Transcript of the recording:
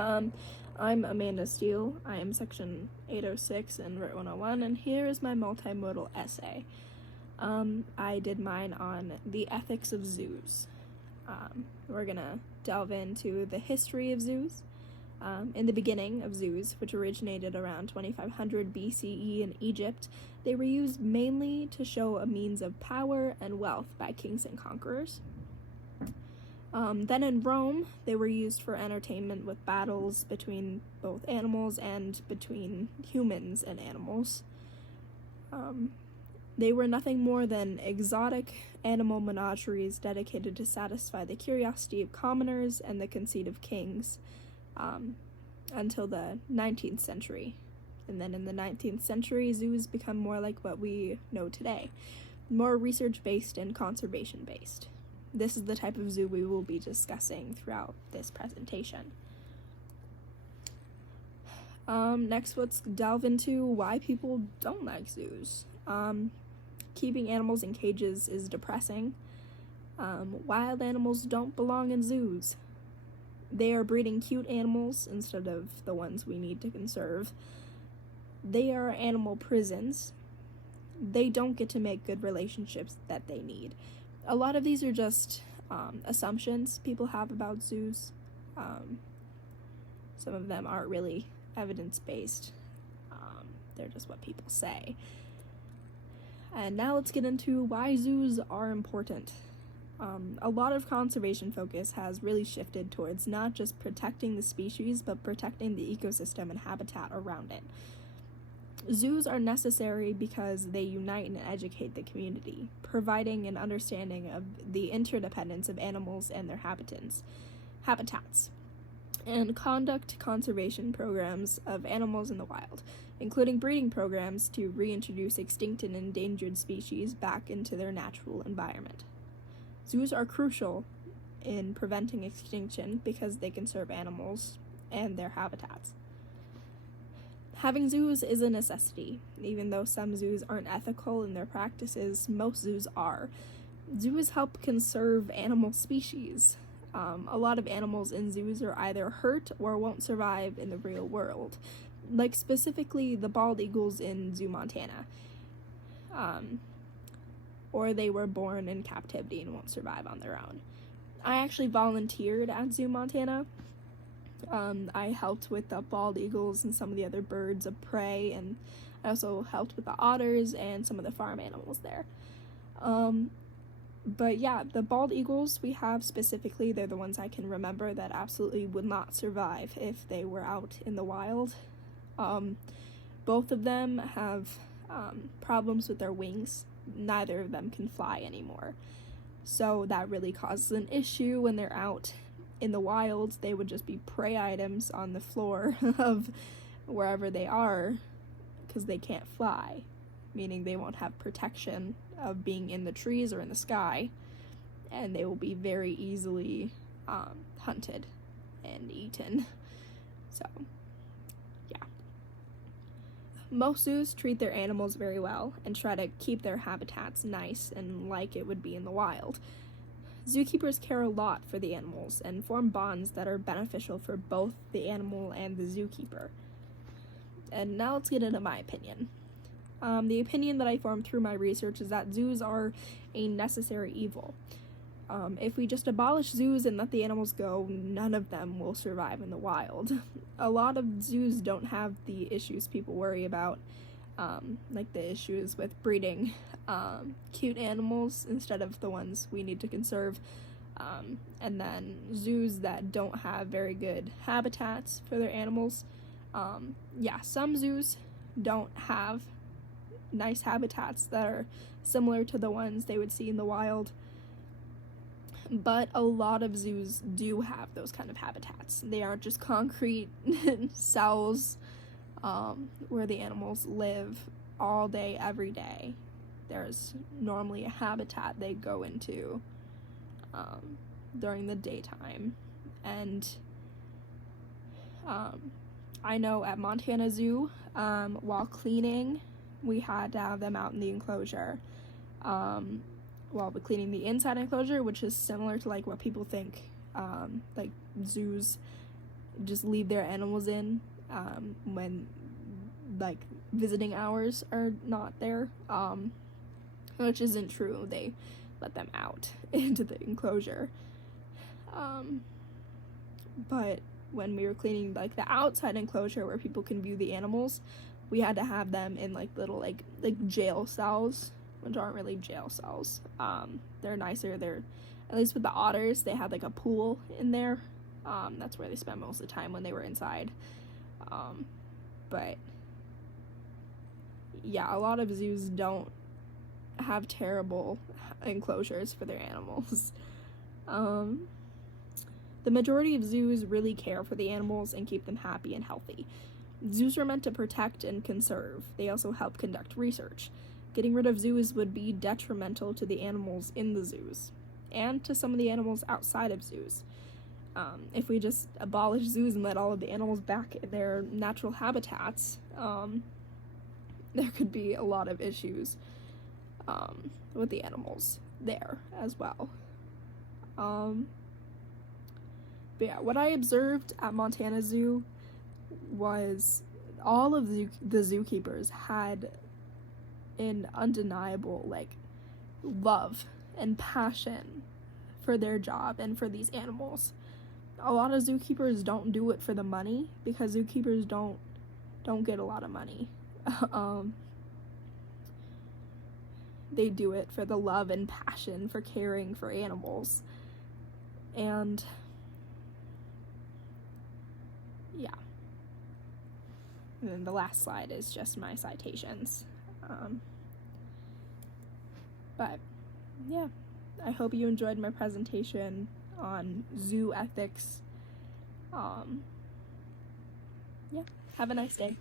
I'm Amanda Steele. I am section 806 in WRIT101, and here is my multimodal essay. I did mine on the ethics of zoos. We're gonna delve into the history of zoos. In the beginning of zoos, which originated around 2500 BCE in Egypt, they were used mainly to show a means of power and wealth by kings and conquerors. Then in Rome, they were used for entertainment with battles between both animals and between humans and animals. They were nothing more than exotic animal menageries dedicated to satisfy the curiosity of commoners and the conceit of kings, until the 19th century. And then in the 19th century, zoos become more like what we know today, more research-based and conservation-based. This is the type of zoo we will be discussing throughout this presentation. Next, let's delve into why people don't like zoos. Keeping animals in cages is depressing. Wild animals don't belong in zoos. They are breeding cute animals instead of the ones we need to conserve. They are animal prisons. They don't get to make good relationships that they need. A lot of these are just assumptions people have about zoos. Some of them aren't really evidence-based. They're just what people say. And now let's get into why zoos are important. A lot of conservation focus has really shifted towards not just protecting the species, but protecting the ecosystem and habitat around it. Zoos are necessary because they unite and educate the community, providing an understanding of the interdependence of animals and their habitats, and conduct conservation programs of animals in the wild, including breeding programs to reintroduce extinct and endangered species back into their natural environment. Zoos are crucial in preventing extinction because they conserve animals and their habitats. Having zoos is a necessity. Even though some zoos aren't ethical in their practices, most zoos are. Zoos help conserve animal species. A lot of animals in zoos are either hurt or won't survive in the real world, like specifically the bald eagles in Zoo Montana. Or they were born in captivity and won't survive on their own. I actually volunteered at Zoo Montana. I helped with the bald eagles and some of the other birds of prey, and I also helped with the otters and some of the farm animals there. But yeah, the bald eagles we have specifically, they're the ones I can remember that absolutely would not survive if they were out in the wild. Both of them have problems with their wings. Neither of them can fly anymore. So that really causes an issue when they're out in the wild. They would just be prey items on the floor of wherever they are because they can't fly, meaning they won't have protection of being in the trees or in the sky, and they will be very easily hunted and eaten. So yeah, most zoos treat their animals very well and try to keep their habitats nice and like it would be in the wild. Zookeepers care a lot for the animals and form bonds that are beneficial for both the animal and the zookeeper. And now let's get into my opinion. The opinion that I formed through my research is that zoos are a necessary evil. If we just abolish zoos and let the animals go, none of them will survive in the wild. A lot of zoos don't have the issues people worry about, like the issues with breeding cute animals instead of the ones we need to conserve, and then zoos that don't have very good habitats for their animals. Some zoos don't have nice habitats that are similar to the ones they would see in the wild, but a lot of zoos do have those kind of habitats. They aren't just concrete cells where the animals live all day, every day. There's normally a habitat they go into during the daytime. And I know at Montana Zoo, while cleaning, we had to have them out in the enclosure while we're cleaning the inside enclosure, which is similar to like what people think like zoos just leave their animals in when like visiting hours are not there, which isn't true. They let them out into the enclosure, but when we were cleaning like the outside enclosure where people can view the animals, we had to have them in like little like jail cells, which aren't really jail cells. They're nicer. They're, at least with the otters, they had like a pool in there. That's where they spent most of the time when they were inside. But yeah, a lot of zoos don't have terrible enclosures for their animals. The majority of zoos really care for the animals and keep them happy and healthy. Zoos are meant to protect and conserve. They also help conduct research. Getting rid of zoos would be detrimental to the animals in the zoos and to some of the animals outside of zoos. If we just abolish zoos and let all of the animals back in their natural habitats, there could be a lot of issues with the animals there as well. But yeah, what I observed at Montana Zoo was all of the zookeepers had an undeniable like love and passion for their job and for these animals. A lot of zookeepers don't do it for the money, because zookeepers don't get a lot of money. They do it for the love and passion for caring for animals. And yeah. And then the last slide is just my citations. But yeah, I hope you enjoyed my presentation on zoo ethics. Yeah, have a nice day.